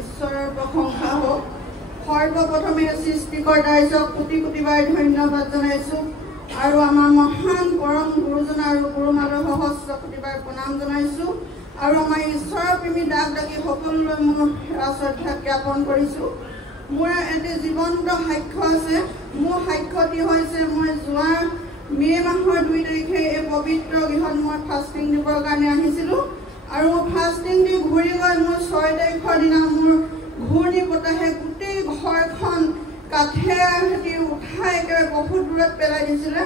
ঈশ্বৰৰ প্ৰশংসা হওক। সৰ্বপ্ৰথমে সৃষ্টিকৰ্তা ঈশ্বৰক কোটি কোটিবাৰ ধন্যবাদ জনাইছোঁ আৰু আমাৰ মহান পৰম গুৰুজন আৰু গুৰুমালৈ সহস্ৰ কোটিবাৰ প্ৰণাম জনাইছোঁ আৰু আমাৰ ঈশ্বৰৰ প্ৰেমী ডাক ডাকি সকলোলৈ মোৰ শ্ৰদ্ধা জ্ঞাপন কৰিছোঁ। মোৰ এটি জীৱন্ত সাক্ষ্য আছে। মোৰ সাক্ষ্যটি হৈছে মই যোৱা মে' মাহৰ 2 তাৰিখে এই পবিত্ৰ গৃহত মই ফাষ্টিং দিবৰ কাৰণে আহিছিলোঁ আৰু মই ফাষ্টিং দি ঘূৰি গৈ মোৰ 6 তাৰিখৰ দিনা মোৰ ঘূৰ্ণি বতাহে গোটেই ঘৰখন কাঠেৰে উঠাই একেবাৰে বহুত দূৰত পেলাই দিছিলে।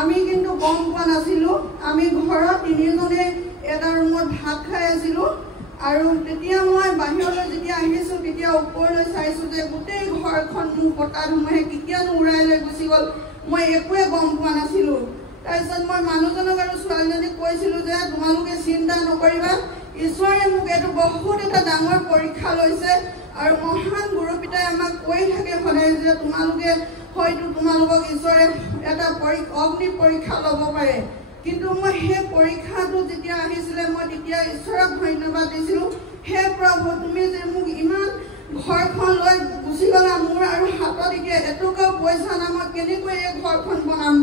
আমি কিন্তু গম পোৱা নাছিলোঁ। আমি ঘৰত 3জনে এটা ৰুমত ভাত খাই আছিলোঁ আৰু তেতিয়া মই বাহিৰলৈ যেতিয়া আহিছোঁ তেতিয়া ওপৰলৈ চাইছোঁ যে গোটেই ঘৰখন মোৰ বতাহ ধুমুহাই কেতিয়ানো উৰাই লৈ গুচি গ'ল। মই একোৱে গম পোৱা নাছিলোঁ। তাৰপিছত মই মানুহজনক আৰু ছোৱালীজনীক কৈছিলোঁ যে তোমালোকে চিন্তা নকৰিবা, ঈশ্বৰে মোক এইটো বহুত এটা ডাঙৰ পৰীক্ষা লৈছে আৰু মহান গুৰু পিতাই আমাক কৈ থাকে সদায় যে তোমালোকে হয়তো তোমালোকক ঈশ্বৰে এটা অগ্নি পৰীক্ষা ল'ব পাৰে। কিন্তু মই সেই পৰীক্ষাটো যেতিয়া আহিছিলে মই তেতিয়া ঈশ্বৰক ধন্যবাদ দিছিলোঁ। হে প্ৰভু, তুমি যে মোক ইমান ঘৰখন লৈ গুচি গ'লা, মোৰ আৰু হাতত এতিয়া এটকাও পইচা নাই, মই কেনেকৈ এই ঘৰখন বনাম।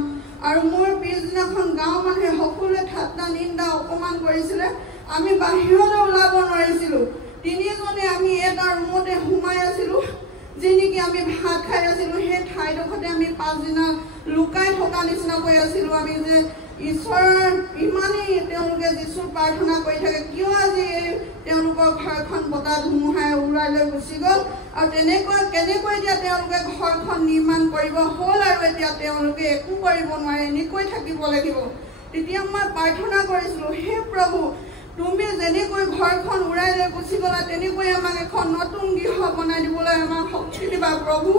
আৰু মোৰ পিছদিনাখন গাঁৱৰ মানুহে সকলোৱে ঠাট্টা নিন্দা অপমান কৰিছিলে। আমি বাহিৰলৈ ওলাব নোৱাৰিছিলোঁ। 3জনে আমি এটা ৰুমতে সোমাই আছিলোঁ। যি নেকি আমি ভাত খাই আছিলোঁ সেই ঠাইডোখৰতে আমি 5 দিনা লুকাই থকা নিচিনাকৈ আছিলোঁ। আমি যে ঈশ্বৰৰ ইমানেই তেওঁলোকে যীশুৰ প্ৰাৰ্থনা কৰি থাকে, কিয় আজি তেওঁলোকৰ ঘৰখন বতাহ ধুমুহাই উৰাই লৈ গুচি গ'ল আৰু কেনেকৈ এতিয়া তেওঁলোকে ঘৰখন নিৰ্মাণ কৰিব হ'ল আৰু এতিয়া তেওঁলোকে একো কৰিব নোৱাৰে, এনেকৈ থাকিব লাগিব। তেতিয়া মই প্ৰাৰ্থনা কৰিছিলোঁ, হে প্ৰভু, তুমি যেনেকৈ ঘৰখন উৰাই লৈ গুচি গ'লা তেনেকৈ আমাক এখন নতুন গৃহ বনাই দিবলৈ আমাক শক্তি দিবা প্ৰভু।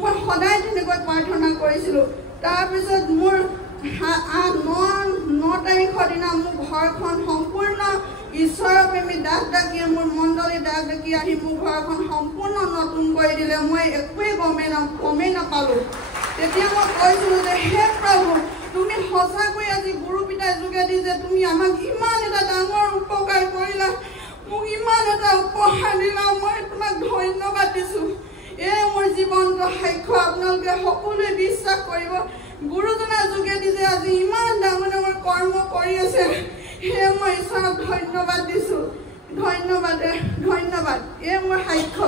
মই সদায় তেনেকৈ প্ৰাৰ্থনা কৰিছিলোঁ। তাৰপিছত মোৰ 9 তাৰিখৰ দিনা মোৰ ঘৰখন সম্পূৰ্ণ ঈশ্বৰৰ প্ৰেমী ডাক ডাকিয়ে মোৰ মণ্ডলী ডাক ডাকি আহি মোৰ ঘৰখন সম্পূৰ্ণ নতুন কৰি দিলে। মই একোৱেই গমেই নাপালোঁ। তেতিয়া মই কৈছিলোঁ যে হে প্ৰভু, তুমি সঁচাকৈ আজি গুৰু পিতাই যোগেদি যে তুমি আমাক ইমান এটা ডাঙৰ উপকাৰ কৰিলা, মোক ইমান এটা উপহাৰ দিলা, মই তোমাক ধন্যবাদ দিছোঁ। এই মোৰ জীৱন্ত সাক্ষ্য, আপোনালোকে সকলোৱে বিশ্বাস কৰিব। গুৰুজনাৰ যোগেদি যে আজি ইমান ডাঙৰ ডাঙৰ কৰ্ম কৰি আছে, সেয়ে মই ঈশ্বৰক ধন্যবাদ দিছোঁ। ধন্যবাদ। এই মোৰ সাক্ষ্য।